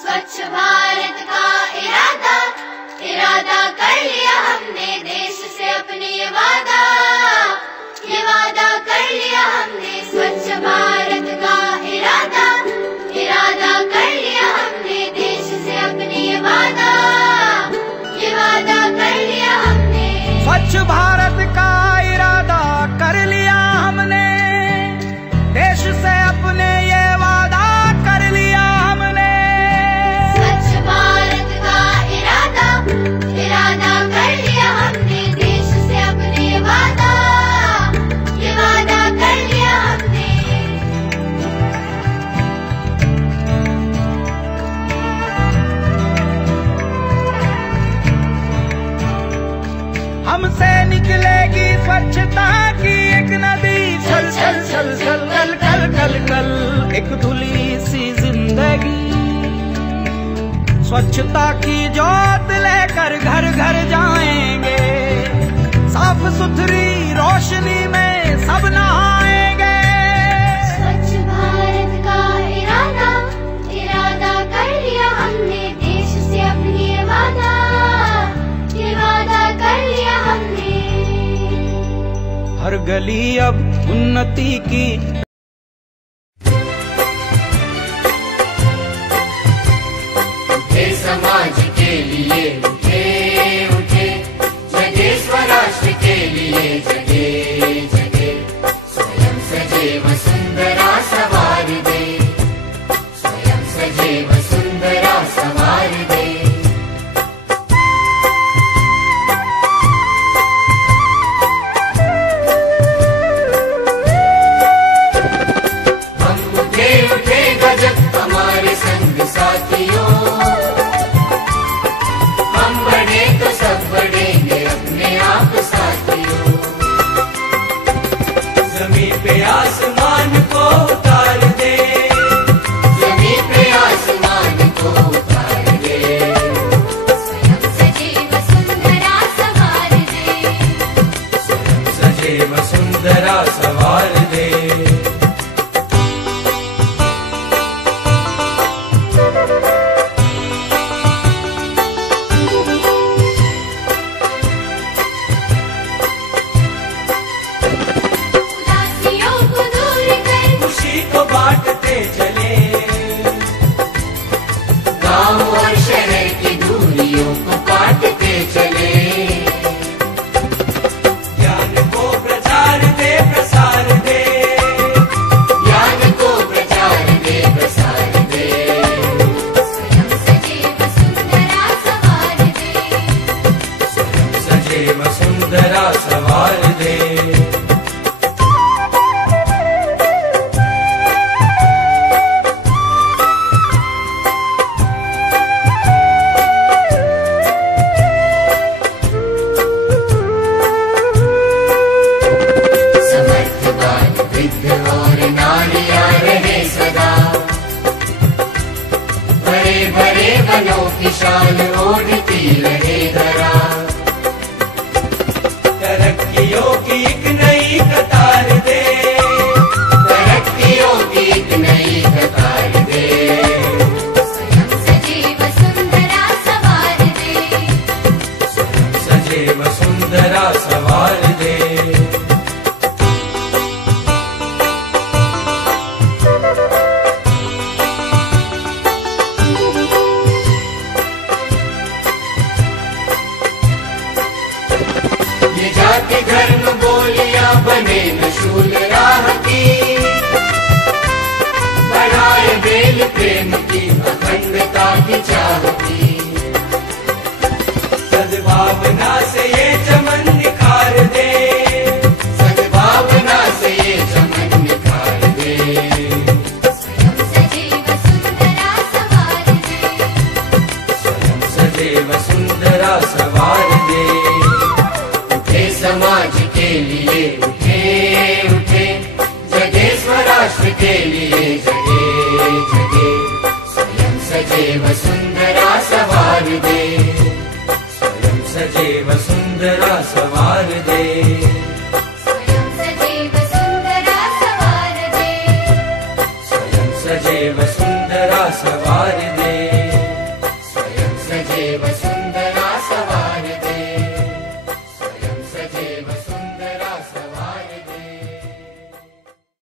स्वच्छ भारत का इरादा इरादा कर लिया हमने, देश से अपने ये वादा कर लिया हमने। स्वच्छ भारत का इरादा इरादा कर लिया हमने, देश से अपने ये वादा कर लिया हमने। स्वच्छ भारत का इरादा कर लिया हमने, देश से अपने ये वादा कर लिया हमने। स्वच्छ भारत का इरादा इरादा कर लिया हमने, देश से अपने ये वादा कर लिया हमने। हमसे निकलेगी स्वच्छता की एक नदी, छल छल छल छल कल कल कल कल एक धुली सी जिंदगी। स्वच्छता की जोत लेकर घर घर जाएंगे, साफ सुथरी रोशनी में सब नहाएंगे। स्वच्छ भारत का इरादा इरादा कर लिया हमने, देश से अपनी ये वादा कर लिया हमने। हर गली अब उन्नति की, समाज के लिए उठे उठे, जगे स्वराष्ट्र के लिए जगे जगे। स्वयं सजे वसुंधरा सवार दे, स्वयं सजे वसुंधरा सवार दे। हम उठे उठे गजब हमारे संग साथियों, तो सब बढ़ेंगे अपने आप साथियों। जमीन पे आसमान को उतार दे, जमीन पे आसमान को उतार दे। स्वयं सजे वसुंधरा सवार दे, स्वयं सजे वसुंधरा सवार दे। बांटते चले, गाँव और शहर की दूरियों को काटते चले। ज्ञान को प्रचार दे प्रसार दे, ज्ञान को प्रचार दे प्रसार दे। स्वयं सजे वसुंधरा सवार दे, स्वयं सजे वसुंधरा सवार दे। और नारियां रहे सदा, बड़े बड़े बनों की शान ओढ़ती रहे धरा। तरक्कियों की एक नई कतार दे, तरक्कियों की एक नई कतार दे। स्वयं सजे वसुंधरा सवार दे, स्वयं सजे वसुंधरा सवार दे। ये जाति धर्म बोलियां बने न शूल राह की, बढ़ाए बेल प्रेम की अखंडता की चाह की। सद्भावना से ये चमन निखार दे, सद्भावना से ये चमन निखार दे। स्वयं सजे वसुंधरा सवार दे, स्वयं सजे वसुंधरा सवार दे। उठे समाज के लिए उठे उठे, जगे स्वराष्ट्र के लिए जगे जगे। स्वयं सजे वसुंधरा सवार दे, स्वयं सजे वसुंधरा सवार दे। स्वयं सजे वसुंधरा सवार दे, स्वयं सजे वसुंधरा सवार दे। वसुंधरा